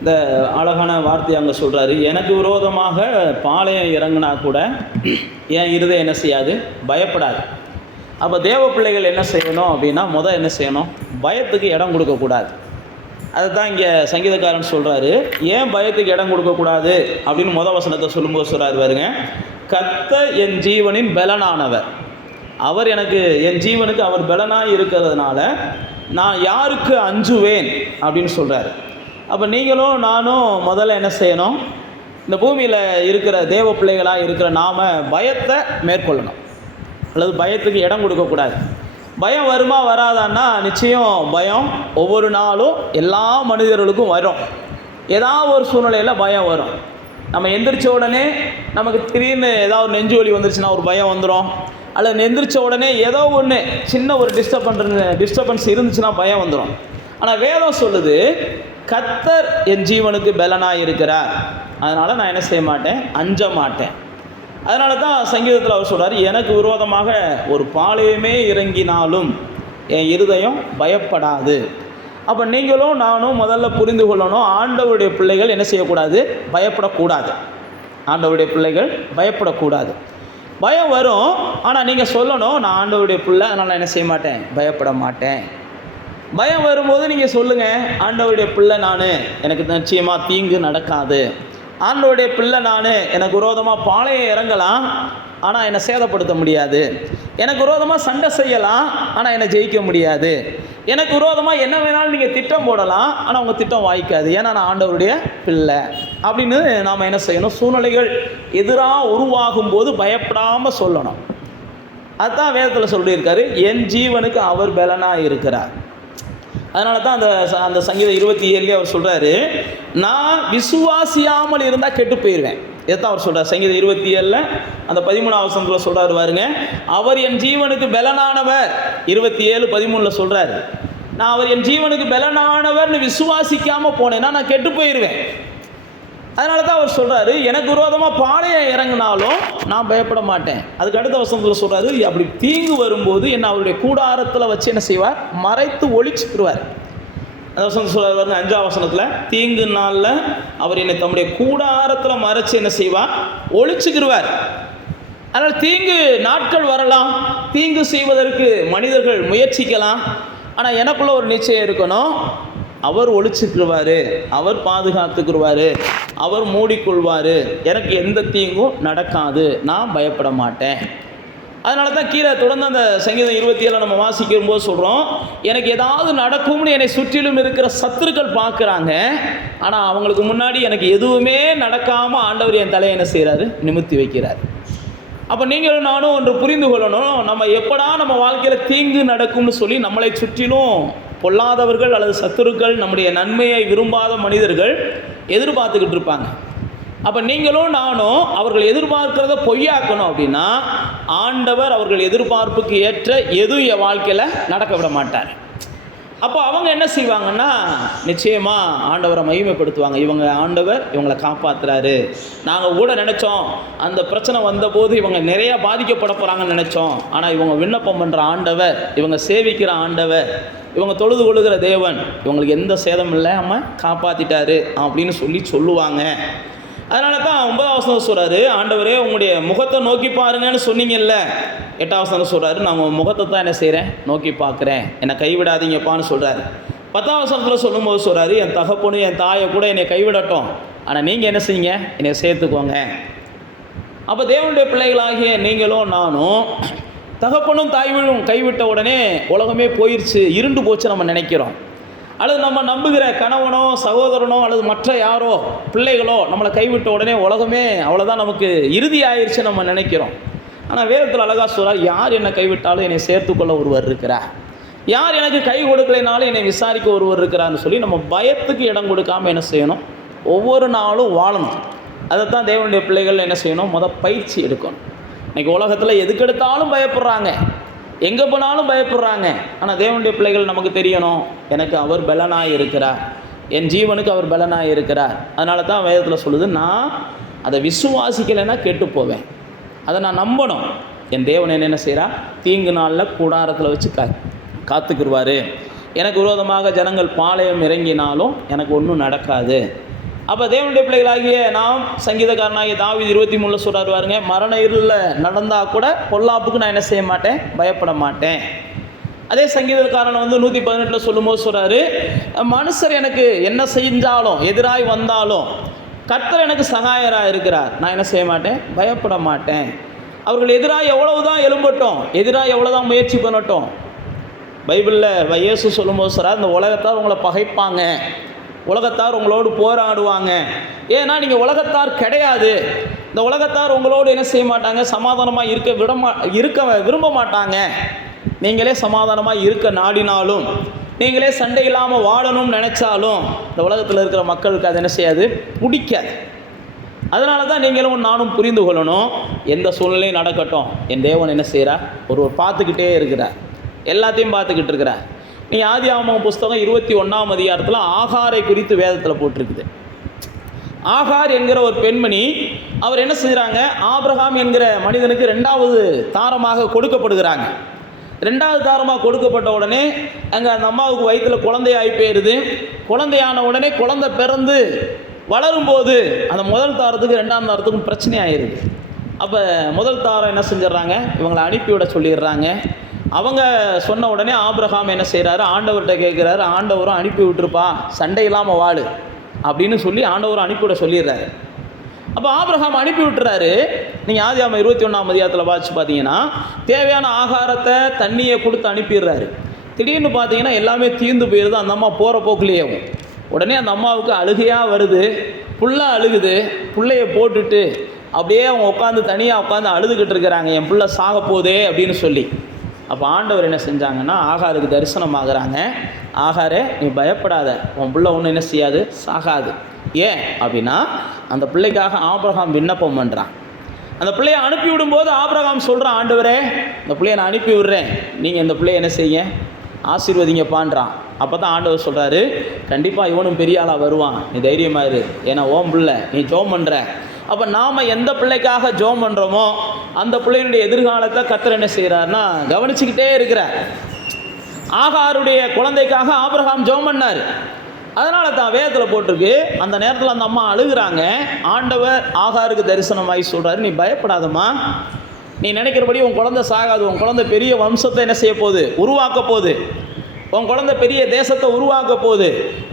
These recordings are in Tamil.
இந்த அழகான வார்த்தை அங்கே சொல்கிறாரு, எனக்கு விரோதமாக பாளையம் இறங்கினா கூட என் இருதயம் என்ன செய்யாது, பயப்படாது. அப்போ தேவ பிள்ளைகள் என்ன செய்யணும் அப்படின்னா, என்ன செய்யணும், பயத்துக்கு இடம் கொடுக்கக்கூடாது. அதுதான் இங்கே சங்கீதக்காரன் சொல்கிறாரு, ஏன் பயத்துக்கு இடம் கொடுக்கக்கூடாது அப்படின்னு வசனத்தை சொல்லும்போது சொல்கிறாரு பாருங்க, கர்த்தர் என் ஜீவனின் பலனானவர், அவர் எனக்கு என் ஜீவனுக்கு அவர் பலனாக இருக்கிறதுனால நான் யாருக்கு அஞ்சுவேன் அப்படின்னு சொல்கிறாரு. அப்போ நீங்களும் நானும் முதல்ல என்ன செய்யணும், இந்த பூமியில் இருக்கிற தேவ பிள்ளைகளாக இருக்கிற நாம் பயத்தை மேற்கொள்ளணும், அல்லது பயத்துக்கு இடம் கொடுக்கக்கூடாது. பயம் வருமா வராதான்னா, நிச்சயம் பயம் ஒவ்வொரு நாளும் எல்லா மனிதர்களுக்கும் வரும். ஏதாவது ஒரு சூழ்நிலையில் பயம் வரும். நம்ம எந்திரிச்ச உடனே நமக்கு திடீர்னு ஏதாவது நெஞ்சு வலி வந்துருச்சுன்னா ஒரு பயம் வந்துடும், அல்லது எந்திரிச்ச உடனே ஏதோ ஒன்று சின்ன ஒரு டிஸ்டர்பன்ஸ் இருந்துச்சுன்னா பயம் வந்துடும். ஆனால் வேதம் சொல்லுது, கர்த்தர் என் ஜீவனுக்கு பலனாக இருக்கிறார், அதனால் நான் என்ன செய்ய மாட்டேன், அஞ்ச மாட்டேன். அதனால தான் சங்கீதத்தில் அவர் சொல்கிறார், எனக்கு விரோதமாக ஒரு பாளையமே இறங்கினாலும் என் இருதயம் பயப்படாது. அப்போ நீங்களும் நானும் முதல்ல புரிந்து கொள்ளணும், ஆண்டவருடைய பிள்ளைகள் என்ன செய்யக்கூடாது, பயப்படக்கூடாது. ஆண்டவருடைய பிள்ளைகள் பயப்படக்கூடாது. பயம் வரும், ஆனால் நீங்கள் சொல்லணும், நான் ஆண்டவருடைய பிள்ளை, அதனால் நான் என்ன செய்ய மாட்டேன், பயப்பட மாட்டேன். பயம் வரும்போது நீங்கள் சொல்லுங்கள், ஆண்டவருடைய பிள்ளை நான், எனக்கு நிச்சயமாக தீங்கு நடக்காது. ஆண்டவருடைய பிள்ளை நான், எனக்கு விரோதமாக பாளையம் இறங்கலாம், ஆனால் என்னை சேதப்படுத்த முடியாது. எனக்கு விரோதமாக சண்டை செய்யலாம், ஆனால் என்னை ஜெயிக்க முடியாது. எனக்கு விரோதமாக என்ன வேணாலும் நீங்கள் திட்டம் போடலாம், ஆனால் உங்கள் திட்டம் வாய்க்காது, ஏன்னா நான் ஆண்டவருடைய பிள்ளை அப்படின்னு நாம் என்ன செய்யணும், சூழ்நிலைகள் எதிராக உருவாகும் போது பயப்படாமல் சொல்லணும். அதுதான் வேதத்தில் சொல்லியிருக்காரு, என் ஜீவனுக்கு அவர் பலனாக இருக்கிறார். அதனால தான் அந்த சங்கீதம் 27 அவர் சொல்கிறாரு, நான் விசுவாசியாமல் இருந்தால் கெட்டு போயிடுவேன். இதைத்தான் அவர் சொல்கிறார் சங்கீதம் 27 அந்த 13 வசனத்தில் சொல்கிறாரு பாருங்க, அவர் என் ஜீவனுக்கு பலனானவர். 27:13 சொல்கிறாரு, நான் அவர் என் ஜீவனுக்கு பலனானவர்னு விசுவாசிக்காமல் போனேன்னா நான் கெட்டு போயிடுவேன். அதனால தான் அவர் சொல்கிறாரு, எனக்கு விரோதமாக பாளையம் இறங்கினாலும் நான் பயப்பட மாட்டேன். அதுக்கு அடுத்த வசனத்தில் சொல்கிறாரு, அப்படி தீங்கு வரும்போது என்ன அவருடைய கூடாரத்தில் வச்சு என்ன செய்வார், மறைத்து ஒளிச்சுக்கிடுவார். அந்த வசனத்தில் சொல்கிறார் பாருங்க, 5ஆம் வசனத்தில், தீங்கு நாளில் அவர் என்னை தம்முடைய கூடாரத்தில் மறைச்சு என்ன செய்வார், ஒளிச்சுக்கிடுவார். அதனால் தீங்கு நாட்கள் வரலாம், தீங்கு செய்வதற்கு மனிதர்கள் முயற்சிக்கலாம், ஆனால் எனக்குள்ள ஒரு நிச்சயம் இருக்கணும், அவர் ஒளிச்சுக்கிடுவார், அவர் பாதுகாத்துக்கிடுவார், அவர் மூடிக்கொள்வார், எனக்கு எந்த தீங்கும் நடக்காது, நான் பயப்பட மாட்டேன். அதனால தான் கீழே தொடர்ந்து அந்த சங்கீதம் 27 நம்ம வாசிக்கும் போது சொல்கிறோம், எனக்கு ஏதாவது நடக்கும்னு என்னை சுற்றிலும் இருக்கிற சத்துருக்கள் பார்க்குறாங்க, ஆனால் அவங்களுக்கு முன்னாடி எனக்கு எதுவுமே நடக்காமல் ஆண்டவர் என் தலையை என்ன செய்கிறாரு, நிமிர்த்தி வைக்கிறார். அப்போ நீங்களும் நானும் ஒன்று புரிந்து கொள்ளணும், நம்ம எப்படா நம்ம வாழ்க்கையில் தீங்கு நடக்கும்னு சொல்லி நம்மளை சுற்றிலும் பொல்லாதவர்கள் அல்லது சத்துருக்கள், நம்முடைய நன்மையை விரும்பாத மனிதர்கள் எதிர்பார்த்துக்கிட்டு இருப்பாங்க. அப்போ நீங்களும் நானும் அவர்கள் எதிர்பார்க்கிறத பொய்யாக்கணும் அப்படின்னா, ஆண்டவர் அவர்கள் எதிர்பார்ப்புக்கு ஏற்ற எதுவும் என் வாழ்க்கையில் நடக்க விட மாட்டார். அப்போ அவங்க என்ன செய்வாங்கன்னா, நிச்சயமாக ஆண்டவரை மகிமைப்படுத்துவாங்க. இவங்க ஆண்டவர் இவங்களை காப்பாற்றுறாரு, நாங்கள் கூட நினச்சோம் அந்த பிரச்சனை வந்தபோது இவங்க நிறையா பாதிக்கப்பட போகிறாங்கன்னு நினச்சோம், ஆனால் இவங்க விண்ணப்பம் பண்ணுற ஆண்டவர், இவங்க சேவிக்கிற ஆண்டவர், இவங்க தொழுது கொள்ளுகிற தேவன் இவங்களுக்கு எந்த சேதம் இல்லாமல் காப்பாற்றிட்டாரு அப்படின்னு சொல்லுவாங்க. அதனால தான் 9ஆம் வசனம் சொல்கிறாரு, ஆண்டவரே உங்களுடைய முகத்தை நோக்கி பாருங்கன்னு சொன்னீங்கல்ல. 8ஆம் வசனம் சொல்கிறாரு, நான் உங்கள் முகத்தை தான் என்ன செய்கிறேன், நோக்கி பார்க்குறேன், என்னை கைவிடாதீங்கப்பான்னு சொல்கிறாரு. 10ஆம் வசனத்தில் சொல்லும்போது சொல்கிறாரு, என் தகப்பனும் என் தாயை கூட என்னை கைவிடட்டும், ஆனால் நீங்கள் என்ன செய்யுங்க, என்னை சேர்த்துக்கோங்க. அப்போ தேவனுடைய பிள்ளைகளாகிய நீங்களும் நானும் தகப்பனும் தாய்விடும் கைவிட்ட உடனே உலகமே போயிடுச்சு, இருண்டு போச்சு நம்ம நினைக்கிறோம். அல்லது நம்ம நம்புகிற கணவனோ சகோதரனோ அல்லது மற்ற யாரோ பிள்ளைகளோ நம்மளை கைவிட்ட உடனே உலகமே அவ்வளோதான், நமக்கு இறுதி ஆயிடுச்சு நம்ம நினைக்கிறோம். ஆனால் வேதத்தில் அழகாக சொல்கிறார், யார் என்னை கைவிட்டாலும் என்னை சேர்த்துக்கொள்ள ஒருவர் இருக்கிறார், யார் எனக்கு கை கொடுக்கலைனாலும் என்னை விசாரிக்க ஒருவர் இருக்கிறார்னு சொல்லி நம்ம பயத்துக்கு இடம் கொடுக்காமல் என்ன செய்யணும், ஒவ்வொரு நாளும் வாழணும். அதைத்தான் தேவனுடைய பிள்ளைகள் என்ன செய்யணும், பயிற்சி எடுக்கணும். இன்றைக்கி உலகத்தில் எதுக்கெடுத்தாலும் பயப்படுறாங்க, எங்கே போனாலும் பயப்படுறாங்க. ஆனால் தேவனுடைய பிள்ளைகள் நமக்கு தெரியணும், எனக்கு அவர் பலனாக இருக்கிறார், என் ஜீவனுக்கு அவர் பலனாக இருக்கிறார். அதனால தான் வேதத்தில் சொல்லுது, நான் அதை விசுவாசிக்கலைன்னா கெட்டு போவேன், அதை நான் நம்பணும். என் தேவன் என்ன செய்கிறார், தீங்கு நாளில் கூடாரத்தில் வச்சு காத்துக்கிடுவார். எனக்கு விரோதமாக ஜனங்கள் பாளையம் இறங்கினாலும் எனக்கு ஒன்றும் நடக்காது. அப்போ தேவனுடைய பிள்ளைகளாகிய நாம், சங்கீதக்காரனாகிய தாவீது 23 சொல்கிறார் பாருங்க, மரண இருளில் நடந்தால் கூட பொல்லாப்புக்கு நான் என்ன செய்ய மாட்டேன், பயப்பட மாட்டேன். அதே சங்கீதக்காரனை 118 சொல்லும்போது சொல்கிறாரு, மனுஷர் எனக்கு என்ன செஞ்சாலும் எதிராய் வந்தாலும் கர்த்தர் எனக்கு சகாயராக இருக்கிறார், நான் என்ன செய்ய மாட்டேன், பயப்பட மாட்டேன். அவர்கள் எதிராக எவ்வளவுதான் எழும்பட்டும், எதிராக எவ்வளோதான் முயற்சி பண்ணட்டும். பைபிளில் இயேசு சொல்லும்போது சொல்கிறார், இந்த உலகத்தார் உங்களை பகைப்பாங்க, உலகத்தார் உங்களோடு போராடுவாங்க. ஏன்னா நீங்கள் உலகத்தார் கிடையாது. இந்த உலகத்தார் உங்களோடு என்ன செய்ய மாட்டாங்க, சமாதானமாக இருக்க விரும்ப மாட்டாங்க. நீங்களே சமாதானமாக இருக்க நாடினாலும், நீங்களே சண்டை இல்லாமல் வாழணும்னு நினச்சாலும் இந்த உலகத்தில் இருக்கிற மக்களுக்கு அது என்ன செய்யாது, பிடிக்காது. அதனால தான் நீங்களும் நானும் புரிந்து கொள்ளணும், எந்த சூழ்நிலையும் நடக்கட்டும், என் தேவன் என்ன செய்கிறார், ஒருவர் பார்த்துக்கிட்டே இருக்கிறார், எல்லாத்தையும் பார்த்துக்கிட்டு இருக்கிறார். நீங்கள் ஆதியாகமம் புஸ்தகம் 21ஆம் அதிகாரத்தில் ஆகாரை குறித்து வேதத்தில் போட்டிருக்குது. ஆகார் என்கிற ஒரு பெண்மணி, அவர் என்ன செய்கிறாங்க, ஆபிரகாம் என்கிற மனிதனுக்கு 2வது தாரமாக கொடுக்கப்படுகிறாங்க. 2வது தாரமாக கொடுக்கப்பட்ட உடனே அங்கே அந்த அம்மாவுக்கு வயிற்றில் குழந்தையாகி போயிடுது. குழந்தையான உடனே குழந்தை பிறந்து வளரும்போது அந்த முதல் தாரத்துக்கு 2ஆம் தாரத்துக்கும் பிரச்சனை ஆயிடுது. அப்போ முதல் தாரம் என்ன செஞ்சிடறாங்க, இவங்களை அனுப்பிவிட சொல்லிடுறாங்க. அவங்க சொன்ன உடனே ஆபிரகாம் என்ன செய்கிறாரு, ஆண்டவர்கிட்ட கேட்குறாரு. ஆண்டவரும் அனுப்பி விட்டுருப்பா, சண்டை இல்லாமல் வாழு அப்படின்னு சொல்லி ஆண்டவரும் அனுப்பிவிட சொல்லிடுறாரு. அப்போ ஆபிரகாம் அனுப்பி விட்டுறாரு. நீங்கள் ஆதியாகமம் 21ஆம் அதிகாரத்தில் வாசிச்சு பார்த்தீங்கன்னா தேவையான ஆகாரத்தை தண்ணியை கொடுத்து அனுப்பிடுறாரு. திடீர்னு பார்த்தீங்கன்னா எல்லாமே தீர்ந்து போயிடுது. அந்த அம்மா போகிற போக்குலேயும் உடனே அந்த அம்மாவுக்கு அழுகையாக வருது, புள்ள அழுகுது. பிள்ளைய போட்டுட்டு அப்படியே அவங்க உட்காந்து தனியாக உட்காந்து அழுதுகிட்டு இருக்கிறாங்க, என் பிள்ளை சாக போதே அப்படின்னு சொல்லி. அப்போ ஆண்டவர் என்ன செஞ்சாங்கன்னா ஆகாருக்கு தரிசனம் ஆகிறாங்க. ஆகாரே, நீ பயப்படாத, உன் பிள்ளை ஒன்றும் என்ன செய்யாது, சாகாது. ஏன் அப்படின்னா அந்த பிள்ளைக்காக ஆபிரகாம் விண்ணப்பம் பண்ணுறான். அந்த பிள்ளையை அனுப்பி விடும்போது ஆபிரகாம் சொல்கிறான், ஆண்டவரே இந்த பிள்ளையை நான் அனுப்பி விடுறேன், நீங்கள் இந்த பிள்ளையை என்ன செய்ய, ஆசீர்வதிங்கப்பான்றான். அப்போ தான் ஆண்டவர் சொல்கிறாரு, கண்டிப்பாக இவனும் பெரிய ஆளாக வருவான், நீ தைரியமாக இரு, ஏன்னா ஓம் பிள்ளை, நீ ஜோம் பண்ணுற. அப்போ நாம் எந்த பிள்ளைக்காக ஜோம் பண்ணுறோமோ அந்த பிள்ளையினுடைய எதிர்காலத்தை கர்த்தர் என்ன செய்கிறார்னா கவனிச்சுக்கிட்டே இருக்கிறார். ஆகாருடைய குழந்தைக்காக ஆபிரகாம் ஜோம் பண்ணார். அதனால தான் வேதத்தில் போட்டிருக்கு, அந்த நேரத்தில் அந்த அம்மா அழுகிறாங்க. ஆண்டவர் ஆகாருக்கு தரிசனமாகி சொல்கிறாரு, நீ பயப்படாதம்மா, நீ நினைக்கிறபடி உன் குழந்தை சாகாது, உன் குழந்தை பெரிய வம்சத்தை என்ன செய்ய போகுது, உருவாக்க போகுது, உன் குழந்தை பெரிய தேசத்தை உருவாக்க போகுது,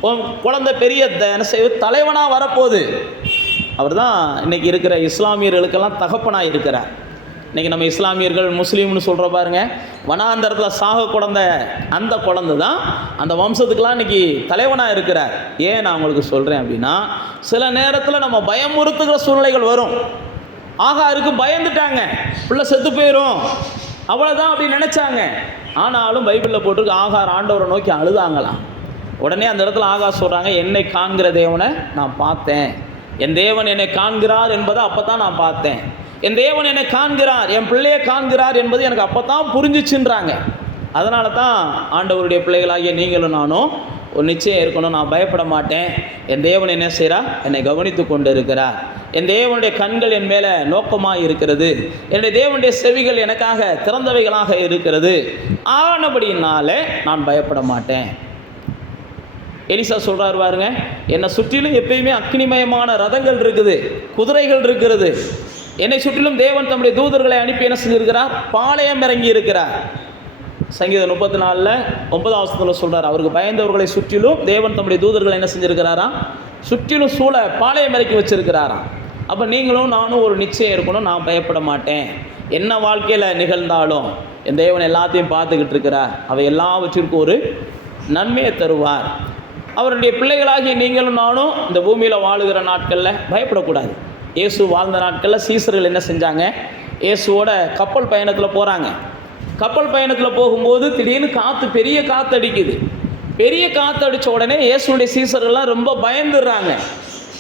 உன் குழந்தை பெரிய என்ன செய்ய தலைவனாக வரப்போகுது. அவர் தான் இன்றைக்கி இருக்கிற இஸ்லாமியர்களுக்கெல்லாம் தகப்பனாக இருக்கிறார். இன்றைக்கி நம்ம இஸ்லாமியர்கள் முஸ்லீம்னு சொல்கிற பாருங்க, வனாந்தரத்தில் சாக குழந்தை, அந்த குழந்தை தான் அந்த வம்சத்துக்கெலாம் இன்றைக்கி தலைவனாக இருக்கிறார். ஏன் நான் உங்களுக்கு சொல்கிறேன் அப்படின்னா, சில நேரத்தில் நம்ம பயமுறுத்துகிற சூழ்நிலைகள் வரும். ஆகாருக்கு பயந்துட்டாங்க, பிள்ளை செத்து போயிடும் அவ்வளோதான் அப்படின்னு நினச்சாங்க. ஆனாலும் பைபிளில் போட்டிருக்கு, ஆகார் ஆண்டவரை நோக்கி அழுதாங்களாம். உடனே அந்த இடத்துல ஆகார் சொல்கிறாங்க, என்னை காண்கிற தேவனை நான் பார்த்தேன், என் தேவன் என்னை காண்கிறார் என்பதை அப்போ தான் நான் பார்த்தேன், என் தேவன் என்னை காண்கிறார், என் பிள்ளையை காண்கிறார் என்பது எனக்கு அப்போ தான் புரிஞ்சிச்சுன்றாங்க. அதனால தான் ஆண்டவருடைய பிள்ளைகளாகிய நீங்களும் நானும் ஒரு நிச்சயம் இருக்கணும், நான் பயப்பட மாட்டேன், என் தேவன் என்ன செய்கிறார், என்னை கவனித்து கொண்டு இருக்கிறார், என் தேவனுடைய கண்கள் என் மேலே நோக்கமாக இருக்கிறது, என்னுடைய தேவனுடைய செவிகள் எனக்காக திறந்தவைகளாக இருக்கிறது, ஆனபடியினால நான் பயப்பட மாட்டேன். எலிசா சொல்கிறார் பாருங்க, என்னை சுற்றிலும் எப்பயுமே அக்னிமயமான ரதங்கள் இருக்குது, குதிரைகள் இருக்கிறது, என்னை சுற்றிலும் தேவன் தம்முடைய தூதர்களை அனுப்பி என்ன செஞ்சிருக்கிறார், பாளையம் இறங்கி இருக்கிறார். சங்கீதம் 34:9 சொல்கிறார், அவருக்கு பயந்தவர்களை சுற்றிலும் தேவன் தம்முடைய தூதர்களை என்ன செஞ்சிருக்கிறாராம், சுற்றிலும் சூழ பாளையம் இறக்கி வச்சிருக்கிறாராம். அப்போ நீங்களும் நானும் ஒரு நிச்சயம் இருக்கணும், நான் பயப்பட மாட்டேன், என்ன வாழ்க்கையில் நிகழ்ந்தாலும் என் தேவன் எல்லாத்தையும் பார்த்துக்கிட்டு இருக்கிறார், அவை எல்லாவற்றிற்கும் ஒரு நன்மையை தருவார். அவருடைய பிள்ளைகளாகிய நீங்களும் நானும் இந்த பூமியில் வாழுகிற நாட்களில் பயப்படக்கூடாது. இயேசு வாழ்ந்த நாட்களில் சீசர்கள் என்ன செஞ்சாங்க, இயேசுவோட கப்பல் பயணத்தில் போகிறாங்க. கப்பல் பயணத்தில் போகும்போது திடீர்னு காற்று, பெரிய காற்று அடிக்குது. பெரிய காற்று அடித்த உடனே இயேசுடைய சீசர்கள்லாம் ரொம்ப பயந்துடுறாங்க.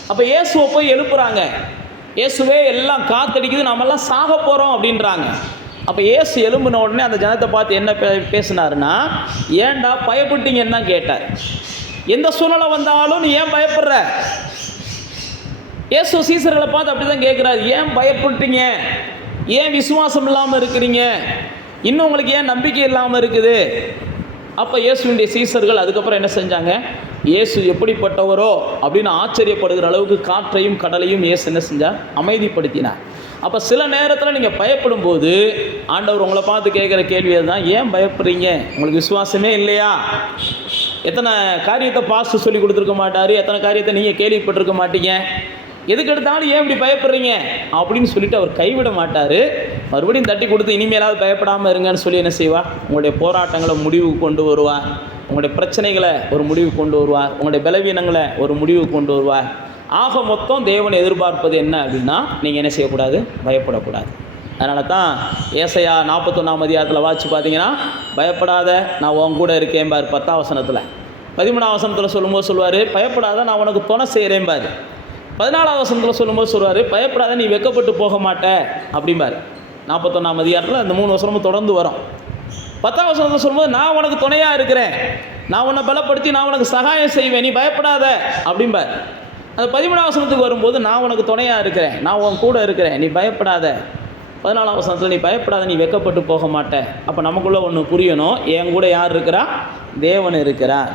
அப்போ இயேசுவை போய் எழுப்புறாங்க, இயேசுவே எல்லாம் காற்றடிக்குது, நாமெல்லாம் சாக போகிறோம் அப்படின்றாங்க. அப்போ இயேசு எழும்பின உடனே அந்த ஜனத்தை பார்த்து என்ன பேசினாருன்னா, ஏன்டா பயப்பட்டீங்கன்னு தான் கேட்டார். எந்த சூழ்நிலை வந்தாலும் நீ ஏன் பயப்படுற? இயேசு சீசர்களை பார்த்து அப்படி தான் கேட்குறாரு, ஏன் பயப்பட்டீங்க, ஏன் விசுவாசம் இல்லாமல் இருக்கிறீங்க, இன்னும் உங்களுக்கு ஏன் நம்பிக்கை இல்லாமல் இருக்குது, அப்போ இயேசுவினுடைய சீசர்கள் அதுக்கப்புறம் என்ன செஞ்சாங்க? இயேசு எப்படிப்பட்டவரோ அப்படின்னு ஆச்சரியப்படுகிற அளவுக்கு காற்றையும் கடலையும் இயேசு என்ன செஞ்சார்? அமைதிப்படுத்தினார். அப்போ சில நேரத்தில் நீங்கள் பயப்படும் போது ஆண்டவர் உங்களை பார்த்து கேட்குற கேள்வி அதுதான், ஏன் பயப்படுறீங்க? உங்களுக்கு விசுவாசமே இல்லையா? எத்தனை காரியத்தை பாஸ்ட் சொல்லி கொடுத்துருக்க மாட்டார், எத்தனை காரியத்தை நீங்கள் கேள்விப்பட்டிருக்க மாட்டீங்க, எதுக்கு எடுத்தாலும் ஏன் இப்படி பயப்படுறீங்க அப்படின்னு சொல்லிட்டு அவர் கைவிட மாட்டார். மறுபடியும் தட்டி கொடுத்து இனிமேலாவது பயப்படாமல் இருங்கன்னு சொல்லி என்ன செய்வார்? உங்களுடைய போராட்டங்களை முடிவுக்கு கொண்டு வருவார், உங்களுடைய பிரச்சனைகளை ஒரு முடிவு கொண்டு வருவார், உங்களுடைய பலவீனங்களை ஒரு முடிவு கொண்டு வருவார். ஆக மொத்தம் தேவன் எதிர்பார்ப்பது என்ன அப்படின்னா, நீங்கள் என்ன செய்யக்கூடாது? பயப்படக்கூடாது. அதனால தான் ஏசாயா 41ஆம் அதிகாரத்தில் வாட்சி பார்த்தீங்கன்னா, பயப்படாத நான் உன் கூட இருக்கேன் பார் 10ஆம் வசனத்தில். 13ஆம் வசனத்தில் சொல்லும்போது சொல்லுவார், பயப்படாத நான் உனக்கு துணை செய்கிறேன் பார். 14ஆம் வசனத்தில் சொல்லும்போது சொல்லுவார், பயப்படாத நீ வெட்கப்பட்டு போக மாட்ட அப்படிம்பார். 41ஆம் அதிகாரத்தில் அந்த 3 வசனமும் தொடர்ந்து வரும். 10ஆம் வசனத்தில் சொல்லும்போது, நான் உனக்கு துணையாக இருக்கிறேன், நான் உன்னை பலப்படுத்தி நான் உனக்கு சகாயம் செய்வேன், நீ பயப்படாத அப்படிம்பார். அந்த 13ஆம் வசனத்துக்கு வரும்போது, நான் உனக்கு துணையாக இருக்கிறேன், நான் உன் கூட இருக்கிறேன், நீ பயப்படாத. 14ஆம் வசனத்தில் நீ பயப்படாத, நீ வெட்கப்பட்டு போக மாட்ட. அப்போ நமக்குள்ளே ஒன்று புரியணும், என் கூட யார் இருக்கிறா? தேவன் இருக்கிறார்.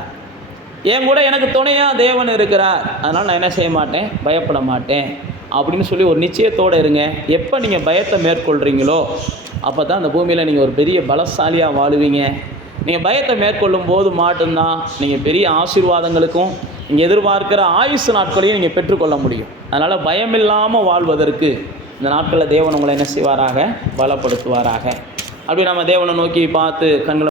என் கூட எனக்கு துணையாக தேவன் இருக்கிறார். அதனால் நான் என்ன செய்ய மாட்டேன்? பயப்பட மாட்டேன் அப்படின்னு சொல்லி ஒரு நிச்சயத்தோடு இருங்க. எப்போ நீங்கள் பயத்தை மேற்கொள்கிறீங்களோ அப்போ தான் அந்த பூமியில் நீங்கள் ஒரு பெரிய பலசாலியாக வாழுவீங்க. நீங்கள் பயத்தை மேற்கொள்ளும் போது மட்டும்தான் நீங்கள் பெரிய ஆசீர்வாதங்களுக்கும் நீங்கள் எதிர்பார்க்கிற ஆயுசு நாட்களையும் நீங்கள் பெற்றுக்கொள்ள முடியும். அதனால் பயமில்லாமல் வாழ்வதற்கு இந்த நாட்களில் தேவன் உங்களை என்ன செய்வாராக? பலப்படுத்துவாராக. அப்படி நம்ம தேவனை நோக்கி பார்த்து கண்களை